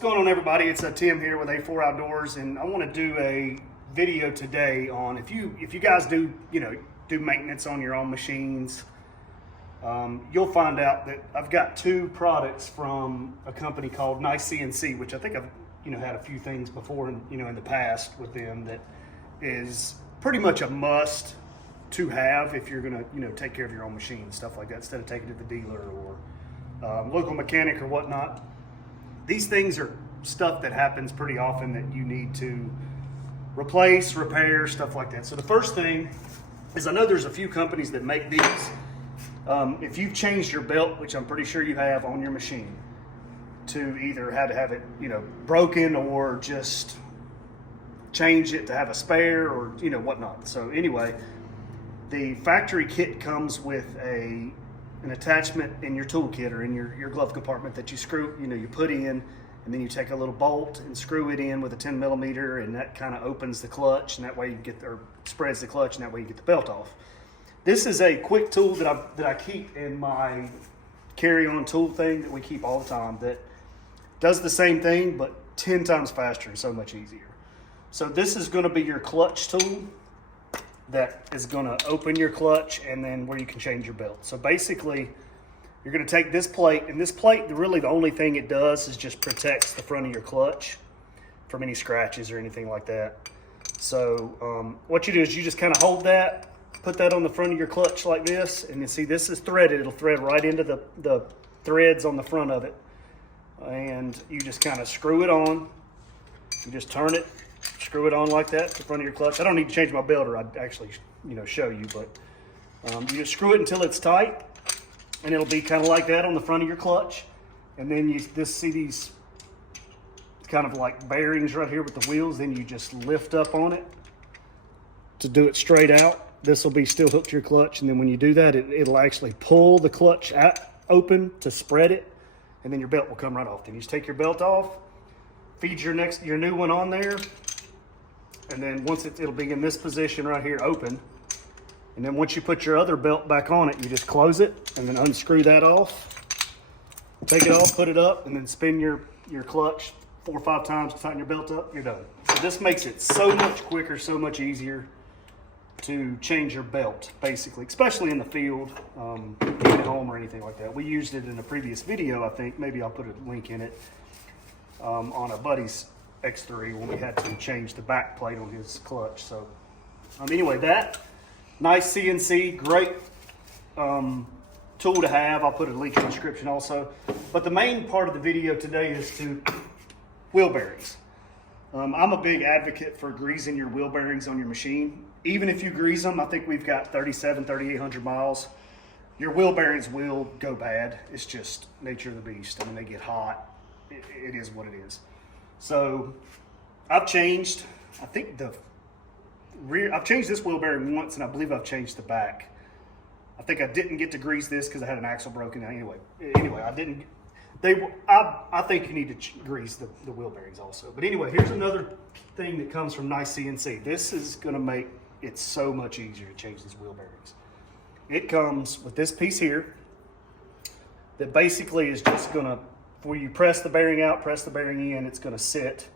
going on, everybody? It's Tim here with A4 Outdoors, and I want to do a video today on if you guys do maintenance on your own machines. You'll find out that I've got two products from a company called Nice CNC, which I think I've had a few things before in the past with them that is pretty much a must to have if you're gonna take care of your own machine, stuff like that, instead of taking it to the dealer or local mechanic or whatnot. These things are stuff that happens pretty often that you need to replace, repair, stuff like that. So the first thing is, I know there's a few companies that make these. If you've changed your belt, which I'm pretty sure you have on your machine, to either had to have it broken or just change it to have a spare or whatnot. So anyway, the factory kit comes with an attachment in your toolkit or in your glove compartment that you screw, you put in, and then you take a little bolt and screw it in with a 10 millimeter, and that kind of opens the clutch, and that way you get, or spreads the clutch, and that way you get the belt off. This is a quick tool that I keep in my carry-on tool thing that we keep all the time that does the same thing, but 10 times faster and so much easier. So this is going to be your clutch tool that is going to open your clutch and then where you can change your belt. So basically, you're going to take this plate, and this plate, really the only thing it does is just protects the front of your clutch from any scratches or anything like that. So what you do is you just kind of hold that, put that on the front of your clutch like this, and you see this is threaded. It'll thread right into the threads on the front of it. And you just kind of screw it on. You just turn it, screw it on like that to the front of your clutch. I don't need to change my belt, or I'd actually show you, but you just screw it until it's tight, and it'll be kind of like that on the front of your clutch. And then you just see these kind of like bearings right here with the wheels. Then you just lift up on it to do it straight out. This will be still hooked to your clutch, and then when you do that, it'll actually pull the clutch out, open to spread it, and then your belt will come right off. Then you just take your belt off, feed your new one on there, and then once it'll be in this position right here, open. And then once you put your other belt back on it, you just close it and then unscrew that off. Take it off, put it up, and then spin your clutch 4 or 5 times to tighten your belt up. You're done. So this makes it so much quicker, so much easier to change your belt, basically, especially in the field, even at home or anything like that. We used it in a previous video, I think. Maybe I'll put a link in it, on a buddy's X3 when we had to change the back plate on his clutch. So anyway, that Nice CNC, great tool to have. I'll put a link in the description also. But the main part of the video today is to wheel bearings. I'm a big advocate for greasing your wheel bearings on your machine. Even if you grease them, I think we've got 3,800 miles. Your wheel bearings will go bad. It's just nature of the beast. I mean, they get hot. It is what it is. So I've changed, I think I've changed this wheel bearing once, and I believe I've changed the back. I think I didn't get to grease this because I had an axle broken. Anyway, I didn't. I think you need to grease the wheel bearings also. But anyway, here's another thing that comes from Nice CNC. This is going to make it so much easier to change these wheel bearings. It comes with this piece here that basically is just going to, where you press the bearing out, press the bearing in, it's going to sit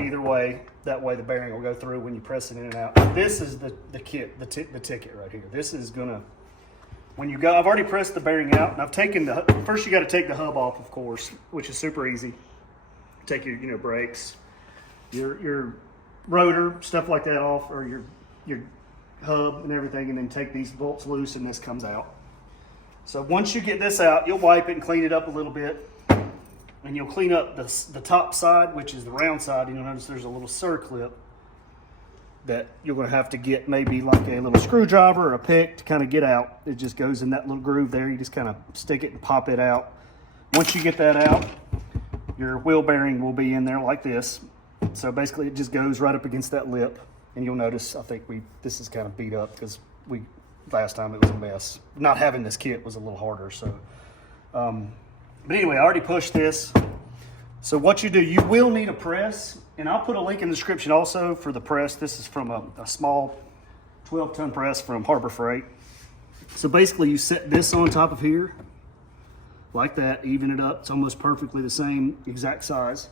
either way. That way the bearing will go through when you press it in and out. This is the kit, the ticket right here. This is going to, when you go, I've already pressed the bearing out, and I've taken first you got to take the hub off, of course, which is super easy. Take your brakes, your rotor, stuff like that off, or your hub and everything, and then take these bolts loose, and this comes out. So once you get this out, you'll wipe it and clean it up a little bit, and you'll clean up the top side, which is the round side. You'll notice there's a little circlip that you're going to have to get maybe like a little screwdriver or a pick to kind of get out. It just goes in that little groove there. You just kind of stick it and pop it out. Once you get that out, your wheel bearing will be in there like this. So basically it just goes right up against that lip, and you'll notice, I think this is kind of beat up because last time it was a mess. Not having this kit was a little harder. So, but anyway, I already pushed this. So what you do, you will need a press, and I'll put a link in the description also for the press. This is from a small 12-ton press from Harbor Freight. So basically you set this on top of here like that, even it up. It's almost perfectly the same exact size.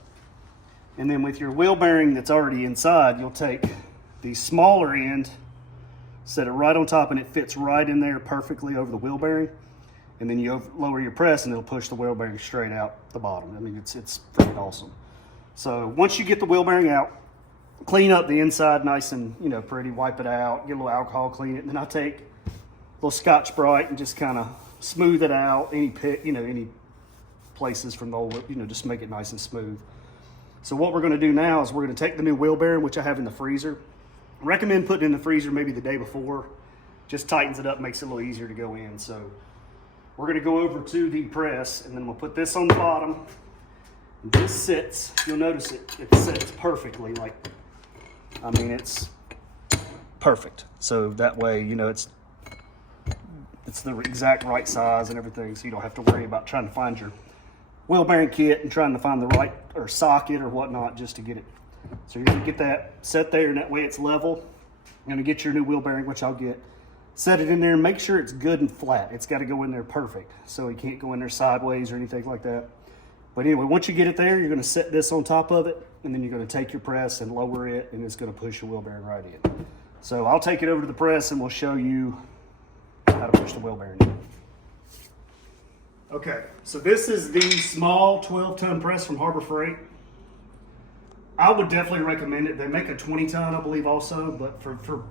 And then with your wheel bearing that's already inside, you'll take the smaller end, set it right on top, and it fits right in there perfectly over the wheel bearing. And then you lower your press and it'll push the wheel bearing straight out the bottom. I mean, it's pretty awesome. So once you get the wheel bearing out, clean up the inside nice and, you know, pretty, wipe it out, get a little alcohol, clean it. And then I take a little Scotch-Brite and just kind of smooth it out, any places from the old, you know, just make it nice and smooth. So what we're going to do now is we're going to take the new wheel bearing, which I have in the freezer. I recommend putting it in the freezer maybe the day before. Just tightens it up, makes it a little easier to go in. So we're going to go over to the press, and then we'll put this on the bottom. This sits, you'll notice it sits perfectly. Like, I mean, it's perfect. So that way, you know, it's the exact right size and everything, so you don't have to worry about trying to find your wheel bearing kit and trying to find the right or socket or whatnot just to get it. So you're gonna get that set there, and that way it's level. You're gonna get your new wheel bearing, which I'll get. Set it in there and make sure it's good and flat. It's got to go in there perfect, so it can't go in there sideways or anything like that. But anyway, once you get it there, you're going to set this on top of it, and then you're going to take your press and lower it, and it's going to push your wheel bearing right in. So I'll take it over to the press and we'll show you how to push the wheel bearing in. Okay, so this is the small 12-ton press from Harbor Freight. I would definitely recommend it. They make a 20-ton, I believe, also, but for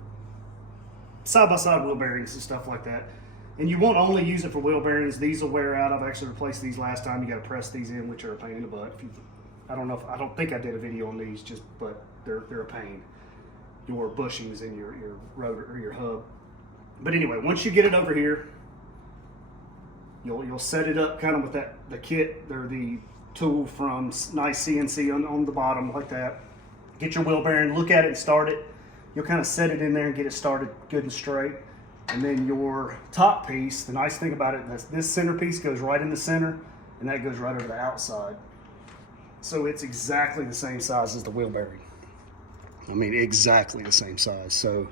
side-by-side wheel bearings and stuff like that. And you won't only use it for wheel bearings. These will wear out. I've actually replaced these last time. You got to press these in, which are a pain in the butt. I don't think I did a video on these, but they're a pain. Your bushings in your rotor or your hub. But anyway, once you get it over here, you'll set it up kind of with the kit or the tool from Nice CNC on the bottom like that. Get your wheel bearing, look at it and start it. You'll kind of set it in there and get it started good and straight. And then your top piece, the nice thing about it is this center piece goes right in the center, and that goes right over the outside. So it's exactly the same size as the wheel bearing. I mean, exactly the same size. So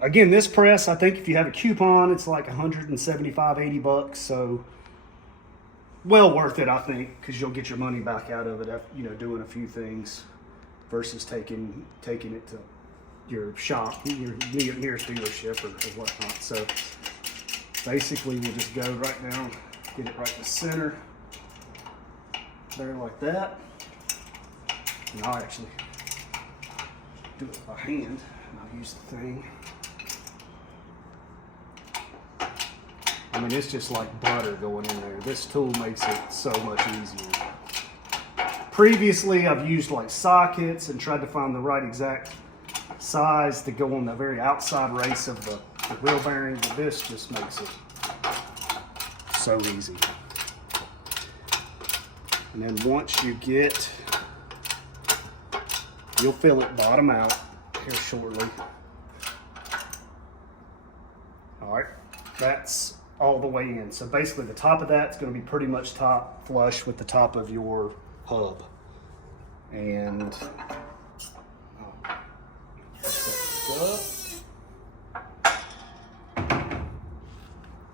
again, this press, I think if you have a coupon, it's like 175, 80 bucks. So well worth it, I think, because you'll get your money back out of it, you know, doing a few things versus taking it to your shop, your nearest dealership or whatnot. So basically we'll just go right down, get it right in the center there like that. And I'll actually do it by hand, and I'll use the thing. I mean, it's just like butter going in there. This tool makes it so much easier. Previously, I've used like sockets and tried to find the right exact size to go on the very outside race of the wheel bearing, but this just makes it so easy. And then once you get, you'll feel it bottom out here shortly. All right, that's all the way in. So basically the top of that's going to be pretty much top flush with the top of your hub. And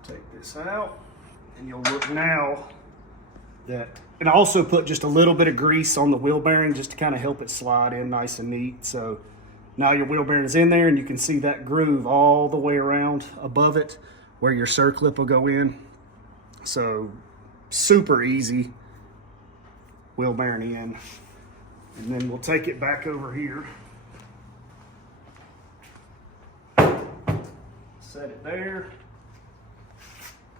take this out, and you'll look now that, and I also put just a little bit of grease on the wheel bearing just to kind of help it slide in nice and neat. So now your wheel bearing is in there, and you can see that groove all the way around above it where your circlip will go in. So super easy wheel bearing in. And then we'll take it back over here. Set it there.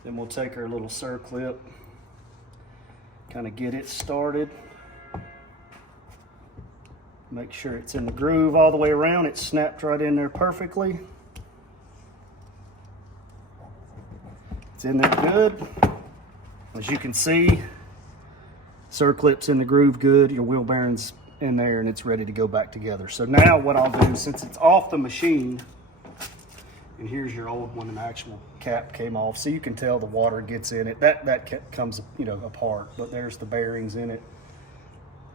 Then we'll take our little circlip, kind of get it started. Make sure it's in the groove all the way around. It's snapped right in there perfectly. It's in there good. As you can see, circlip's in the groove good. Your wheel bearing's in there and it's ready to go back together. So now what I'll do, since it's off the machine, and here's your old one, and the actual cap came off, so you can tell the water gets in it. That comes, you know, apart, but there's the bearings in it.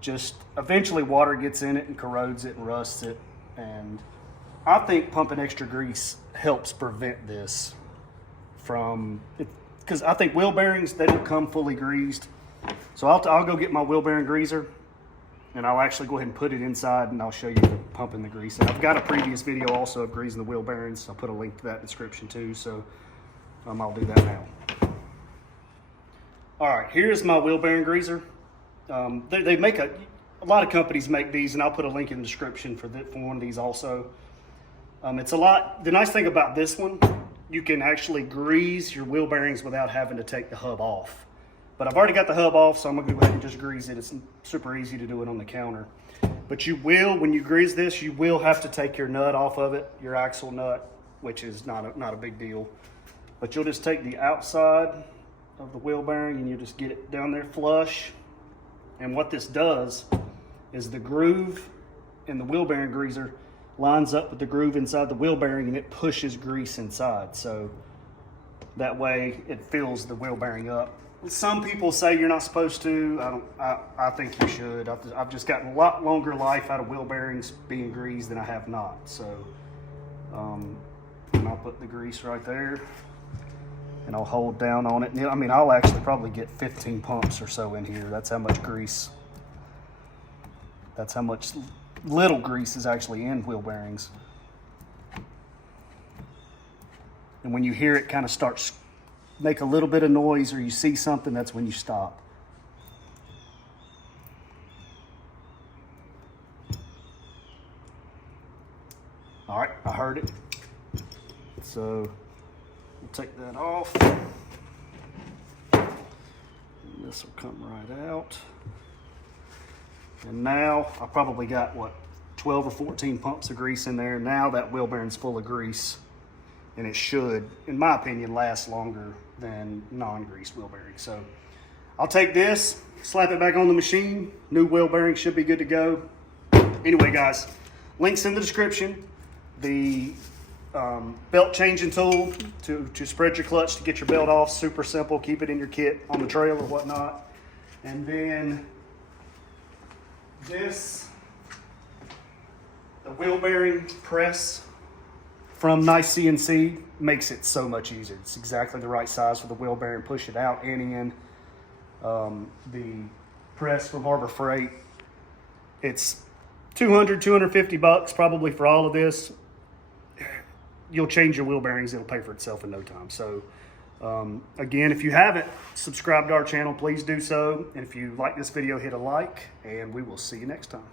Just eventually water gets in it and corrodes it and rusts it, and I think pumping extra grease helps prevent this from, it because I think wheel bearings, they don't come fully greased. So I'll go get my wheel bearing greaser, and I'll actually go ahead and put it inside, and I'll show you pumping the grease. And I've got a previous video also of greasing the wheel bearings. I'll put a link to that in the description too, so I'll do that now. All right, here's my wheel bearing greaser. They make a lot of companies make these, and I'll put a link in the description for one of these also. It's a lot. The nice thing about this one, you can actually grease your wheel bearings without having to take the hub off. But I've already got the hub off, so I'm gonna go ahead and just grease it. It's super easy to do it on the counter. But you will, when you grease this, you will have to take your nut off of it, your axle nut, which is not a big deal. But you'll just take the outside of the wheel bearing and you just get it down there flush. And what this does is the groove in the wheel bearing greaser lines up with the groove inside the wheel bearing, and it pushes grease inside. So that way it fills the wheel bearing up. Some people say you're not supposed to. I think you should. I've just gotten a lot longer life out of wheel bearings being greased than I have not. So and I'll put the grease right there, and I'll hold down on it. I mean, I'll actually probably get 15 pumps or so in here. That's how much grease. That's how much little grease is actually in wheel bearings. And when you hear it kind of starts make a little bit of noise, or you see something, that's when you stop. All right, I heard it. So we'll take that off. And this will come right out. And now I probably got, what, 12 or 14 pumps of grease in there. Now that wheel bearing's full of grease, and it should, in my opinion, last longer than non-greased wheel bearings. So I'll take this, slap it back on the machine. New wheel bearing should be good to go. Anyway, guys, links in the description. The belt changing tool to spread your clutch to get your belt off. Super simple. Keep it in your kit on the trail or whatnot. And then this, the wheel bearing press from Nice CNC, makes it so much easier. It's exactly the right size for the wheel bearing. Push it out and in. The press from Harbor Freight, it's $250 probably for all of this. You'll change your wheel bearings, it'll pay for itself in no time. So again, if you haven't subscribed to our channel, please do so. And if you like this video, hit a like, and we will see you next time.